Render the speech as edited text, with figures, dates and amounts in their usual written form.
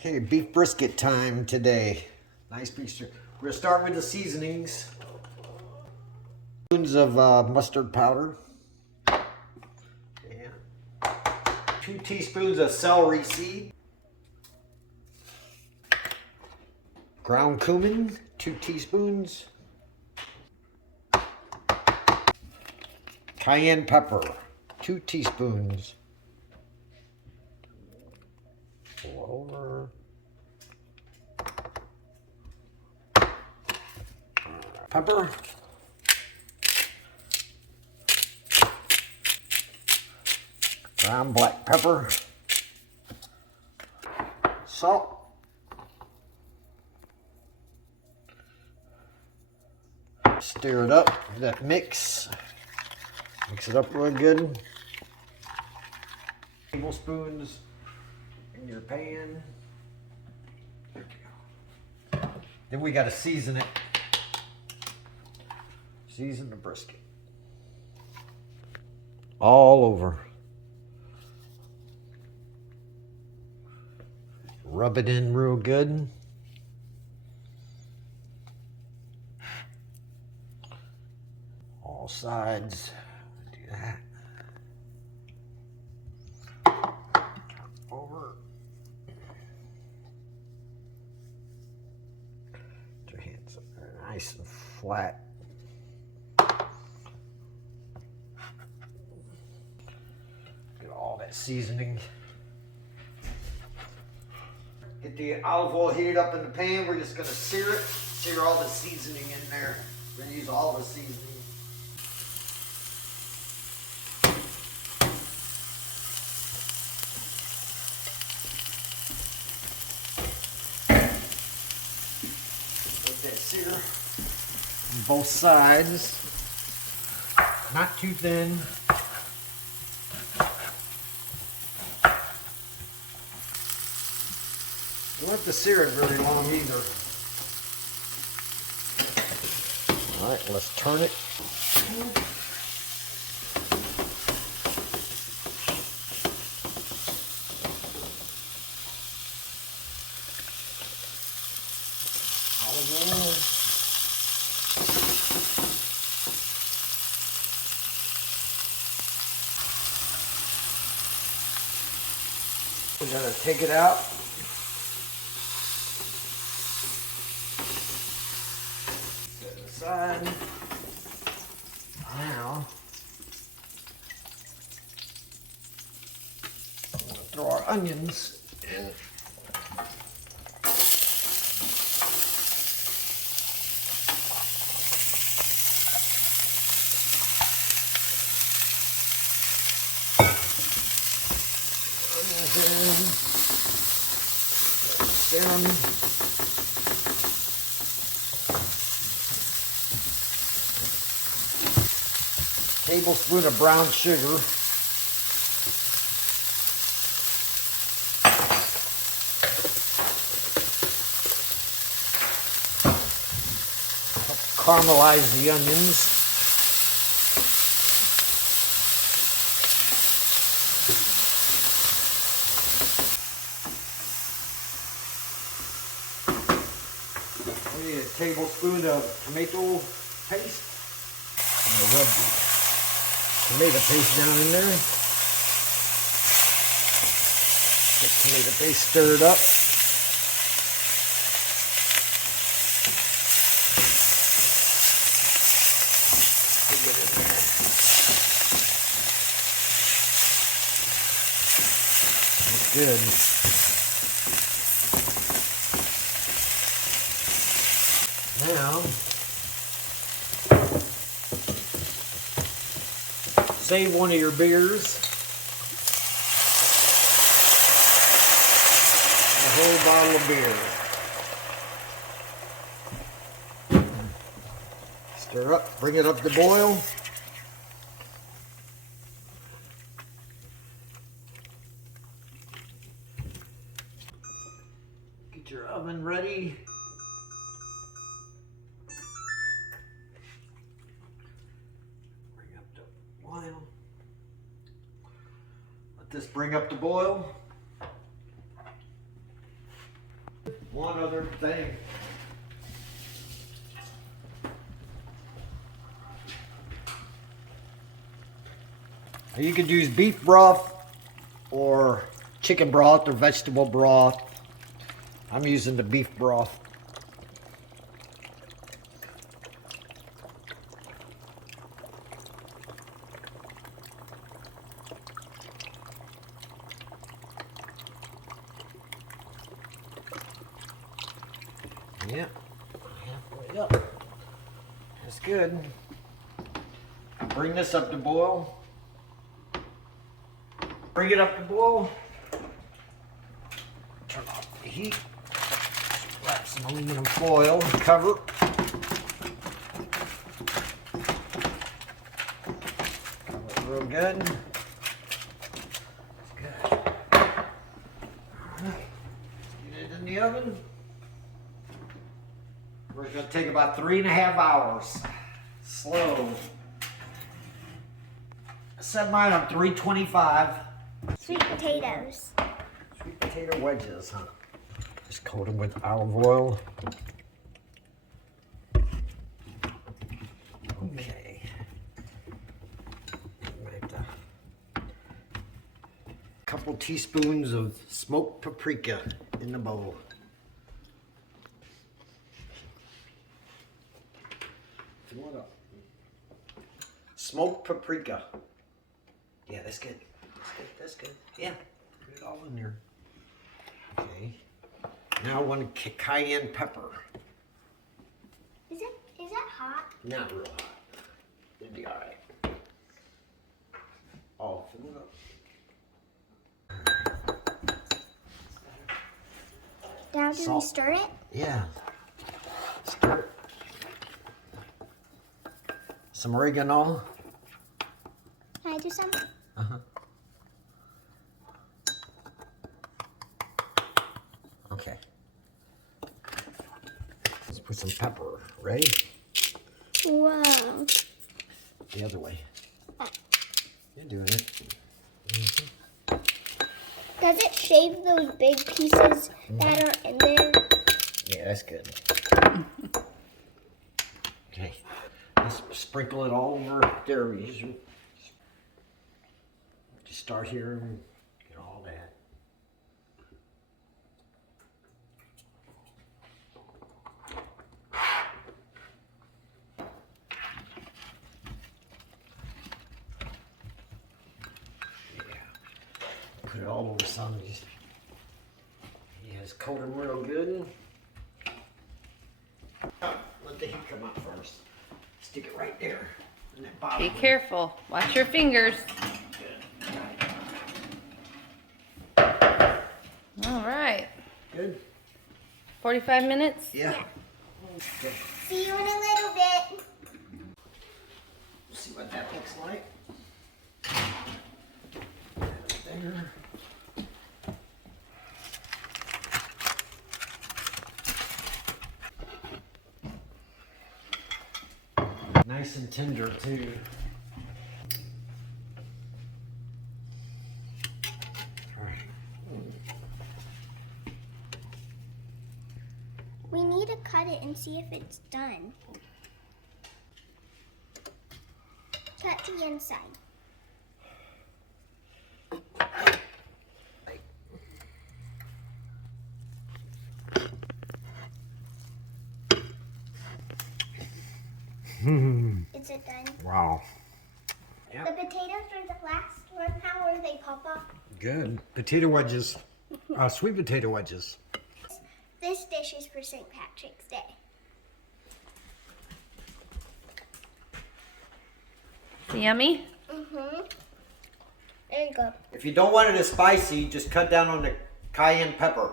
Okay, beef brisket time today. Nice beef. We're gonna start with the seasonings. Spoons of mustard powder. And 2 teaspoons of celery seed. Ground cumin, 2 teaspoons. Cayenne pepper, 2 teaspoons. Pour over. Pepper. Ground black pepper. Salt. Stir it up, that mix. Mix it up real good. Tablespoons in your pan. Then we got to season it. Season the brisket. All over. Rub it in real good. All sides. Do that. Over. Put your hands up there nice and flat. Get all that seasoning. Get the olive oil heated up in the pan. We're just gonna sear it. Sear all the seasoning in there. We're gonna use all the seasoning. Let that sear on both sides. Not too thin. You don't have to sear it very long either. All right, let's turn it. Olive oil. We're gonna take it out. Set it aside. Now, I'm gonna throw our onions in. Serum. Tablespoon of brown sugar. Caramelize the onions. We need a tablespoon of tomato paste. I'm gonna rub the tomato paste down in there. Get tomato paste stirred up. Get it in there. That's good. Now, save one of your beers. A whole bottle of beer. Stir up, bring it up to boil. Get your oven ready. Let this bring up to boil. one other thing. You could use beef broth or chicken broth or vegetable broth. I'm using the beef broth. Yeah, halfway up. That's good. Bring this up to boil. Bring it up to boil. Turn off the heat. Wrap some aluminum foil and cover. Cover it real good. That's good. Alright. Get it in the oven. We're going to take about 3.5 hours. Slow. I set mine on 325. Sweet potatoes. Sweet potato wedges, huh? Just coat them with olive oil. Okay. Right, couple teaspoons of smoked paprika in the bowl. Fill it up. Smoked paprika. Yeah, that's good. That's good. That's good. Yeah, put it all in there. Okay. Now 1 cayenne pepper. Is that hot? Not real hot. It'll be all right. Oh, fill it up. Now do we Salt. stir it? Yeah. Stir it. Some oregano. Can I do some? Uh-huh. Okay. Let's put some pepper, right? Whoa. The other way. You're doing it. Does it shave those big pieces that are in there? Yeah, that's good. Okay. Let's sprinkle it all over there. We usually just start here and get all that. Put it all over some. Just, yeah, it's coating real good. Let the heat come up first. Stick it right there. In that bottom Be one. careful. Watch your fingers. All right. Good? 45 minutes? Yeah. Okay. See you in a little bit. See what that looks like. There. Nice and tender too. We need to cut it and see if it's done. Cut the inside. Is it done? Wow. The potatoes are the last one. How are they, Papa? Good. Potato wedges. Sweet potato wedges. This dish is for St. Patrick's Day. Yummy? Mm-hmm. There you go. If you don't want it as spicy, just cut down on the cayenne pepper.